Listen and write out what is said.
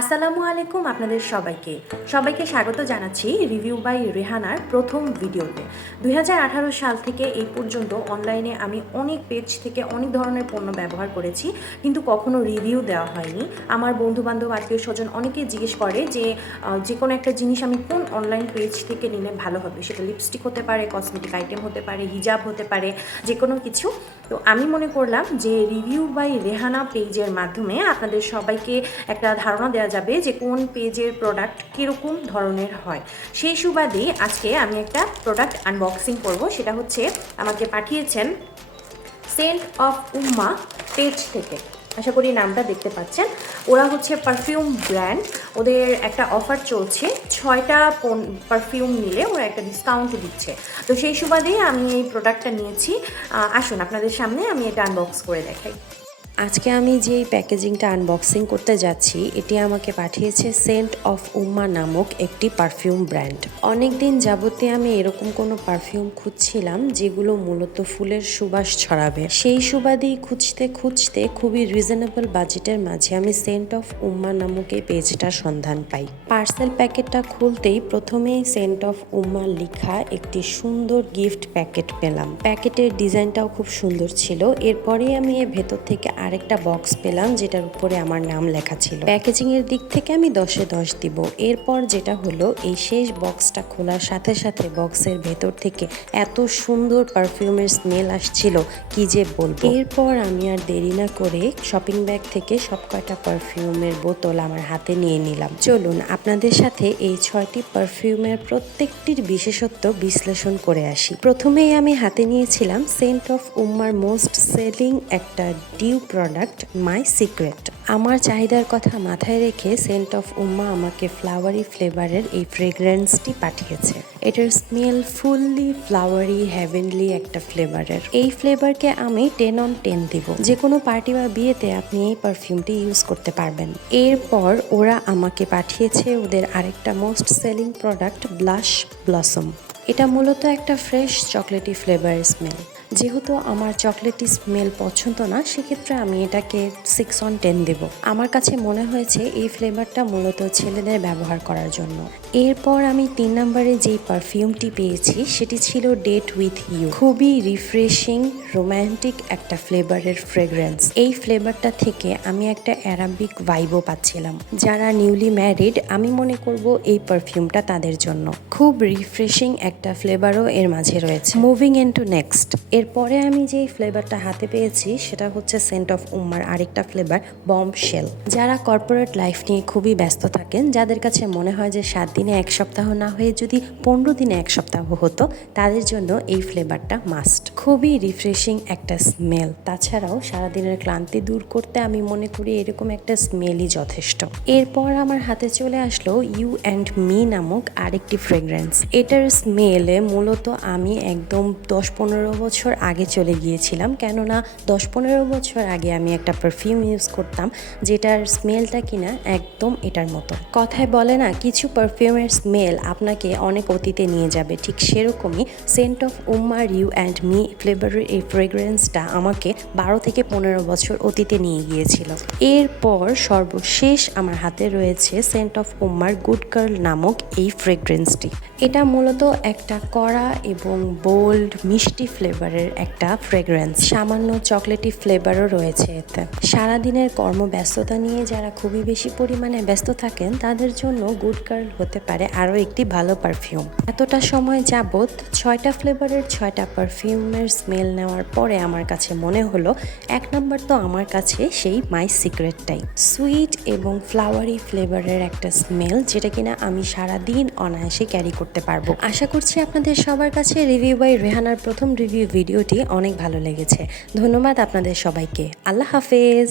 আসসালামু আলাইকুম আপনাদের সবাইকে স্বাগত জানাচ্ছি রিভিউ বাই রেহানার প্রথম ভিডিওতে। 2018 সাল থেকে এই পর্যন্ত অনলাইনে আমি অনেক পেজ থেকে অনেক ধরনের পণ্য ব্যবহার করেছি, কিন্তু কখনো রিভিউ দেওয়া হয়নি। আমার বন্ধুবান্ধব আত্মীয় স্বজন অনেকেই জিজ্ঞেস করে যে কোনো একটা জিনিস আমি কোন অনলাইন পেজ থেকে নিলে ভালো হবে। সেটা লিপস্টিক হতে পারে, কসমেটিক আইটেম হতে পারে, হিজাব হতে পারে, যে কোনো কিছু। তো আমি মনে করলাম যে রিভিউ বাই রেহানা পেজের মাধ্যমে আপনাদের সবাইকে একটা ধারণা দেওয়া যাবে যে কোন পেজের প্রোডাক্ট কীরকম ধরনের হয়। সেই সুবাদেই আজকে আমি একটা প্রোডাক্ট আনবক্সিং করব। সেটা হচ্ছে আমাকে পাঠিয়েছেন সেন্ট অফ উম্মা পেজ থেকে। আশা করি নামটা দেখতে পাচ্ছেন। ওরা হচ্ছে পারফিউম ব্র্যান্ড। ওদের একটা অফার চলছে, 6টা পারফিউম নিলে ওরা একটা ডিসকাউন্ট দিচ্ছে। তো সেই সুবাদেই আমি এই প্রোডাক্টটা নিয়েছি। আসুন আপনাদের সামনে আমি এটা আনবক্স করে দেখাই। আজকে আমি যেই প্যাকেজিংটা আনবক্সিং করতে যাচ্ছি এটি আমাকে পাঠিয়েছে সেন্ট অফ উম্মা নামক একটি পারফিউম ব্র্যান্ড। অনেক দিন যাবতে আমি এরকম কোনো পারফিউম খুঁজছিলাম যেগুলো মূলত ফুলের সুবাস ছড়াবে। সেই সুবাদেই খুঁজতে খুঁজতে খুবই রিজনেবল বাজেটের মাঝে আমি সেন্ট অফ উম্মা নামক এই পেজটার সন্ধান পাই। পার্সেল প্যাকেটটা খুলতেই প্রথমেই সেন্ট অফ উম্মা লেখা একটি সুন্দর গিফট প্যাকেট পেলাম। প্যাকেটের ডিজাইনটাও খুব সুন্দর ছিল। এরপরেই আমি এর ভেতর থেকে আরেকটা বক্স পেলাম যেটার উপরে আমার নাম লেখা ছিল। প্যাকেজিং এর দিক থেকে আমি 10-এ 10 দিব। এরপর যেটা হলো, এই শেষ বক্সটা খোলার সাথে সাথে বক্সের ভেতর থেকে এত সুন্দর পারফিউমের স্মেল আসছিল কি যে বলবো। এরপর আমি আর দেরি না করে শপিং ব্যাগ থেকে সব কয়টা পারফিউমের বোতল আমার হাতে নিয়ে নিলাম। চলুন আপনাদের সাথে এই 6টি পারফিউমের প্রত্যেকটির বিশেষত্ব বিশ্লেষণ করে আসি। প্রথমেই আমি হাতে নিয়েছিলাম সেন্ট অফ উম্মার মোস্ট সেলিং একটা ডিউ প্রোডাক্ট মাই সিক্রেট। আমার চাহিদার কথা মাথায় রেখে সেন্ট অফ উম্মা আমাকে ফ্লাওয়ারি ফ্লেভারের এই ফ্রেগ্রেন্সটি পাঠিয়েছে। এটার স্মেল ফুললি ফ্লাওয়ারি হেভেনলি একটা ফ্লেভারের। এই ফ্লেভারকে আমি 10 on 10 দিব। যে কোনো পার্টি বা বিয়েতে আপনি এই পারফিউমটি ইউজ করতে পারবেন। এরপর ওরা আমাকে পাঠিয়েছে ওদের আরেকটা most selling product blush blossom. এটা মূলত একটা ফ্রেশ চকলেটি ফ্লেভার স্মেল। যেহেতু আমার চকলেটি স্মেল পছন্দ না, সেক্ষেত্রে আমি এটাকে 6 on 10 দেব। আমার কাছে মনে হয়েছে এই ফ্লেভারটা মূলত ছেলেদের ব্যবহার করার জন্য। এরপর আমি 3 নম্বরে যেই পারফিউমটি পেয়েছি সেটি ছিল ডেট উইথ ইউ। খুবই রিফ্রেশিং রোম্যান্টিক একটা ফ্লেভারের ফ্রেগ্রেন্স। এই ফ্লেভারটা থেকে আমি একটা অ্যারাবিক ভাইবও পাচ্ছিলাম। যারা নিউলি ম্যারিড, আমি মনে করব এই পারফিউমটা তাদের জন্য। খুব রিফ্রেশিং একটা ফ্লেভারও এর মাঝে রয়েছে। Moving into next. এরপরে আমি যেই ফ্লেভারটা হাতে পেয়েছি সেটা হচ্ছে সেন্ট অফ উম্মার আরেকটা ফ্লেভার বম্বশেল। যারা কর্পোরেট লাইফ নিয়ে খুবই ব্যস্ত থাকেন, যাদের কাছে মনে হয় যে 7 দিনে 1 সপ্তাহ না হয়ে যদি 15 দিনে 1 সপ্তাহ হতো, তাদের জন্য এই ফ্লেভারটা মাস্ট। খুবই রিফ্রেশিং একটা স্মেল। তাছাড়াও সারাদিনের ক্লান্তি দূর করতে আমি মনে করি এরকম একটা স্মেলই যথেষ্ট। এরপর আমার হাতে চলে আসলো ইউ অ্যান্ড মি নামক আরেকটি ফ্রেগ্রেন্স। এটার স্মেলে মূলত আমি একদম 10-15 বছর আগে চলে গিয়েছিলাম, কেননা 10-15 বছর আগে আমি একটা পারফিউম ইউজ করতাম যেটার স্মেলটা কিনা একদম এটার মতো। কথায় বলে না, কিছু পারফিউমের স্মেল আপনাকে অনেক অতীতে নিয়ে যাবে, ঠিক সেরকমই সেন্ট অফ উম্মার ইউ অ্যান্ড মি ফ্লেভারের এই ফ্রেগ্রেন্সটা আমাকে 12 থেকে 15 বছর অতীতে নিয়ে গিয়েছিল। এরপর সর্বশেষ আমার হাতে রয়েছে সেন্ট অফ উম্মার গুড গার্ল নামক এই ফ্রেগ্রেন্সটি। এটা মূলত একটা কড়া এবং বোল্ড মিষ্টি ফ্লেভারের একটা ফ্রেগ্রেন্স। সামান্য চকলেটি ফ্লেভারও রয়েছে এতে। সারাদিনের কর্মব্যস্ততা নিয়ে যারা খুবই বেশি পরিমাণে ব্যস্ত থাকেন তাদের জন্য গুড গার্ল হতে পারে আরও একটি ভালো পারফিউম। এতটা সময় যাবৎ 6টা ফ্লেভারের 6টা পারফিউমের স্মেল নেওয়ার পরে আমার কাছে মনে হলো 1 নম্বর তো আমার কাছে সেই মাই সিক্রেটটাই। সুইট এবং ফ্লাওয়ারি ফ্লেভারের একটা স্মেল, যেটা কিনা আমি সারাদিন অনায়াসে ক্যারি করতে পারবো। আশা করছি আপনাদের সবার কাছে রিভিউ বাই রেহানার প্রথম রিভিউ ভিডিওটি অনেক ভালো লেগেছে। ধন্যবাদ আপনাদের সবাইকে। আল্লাহ হাফেজ।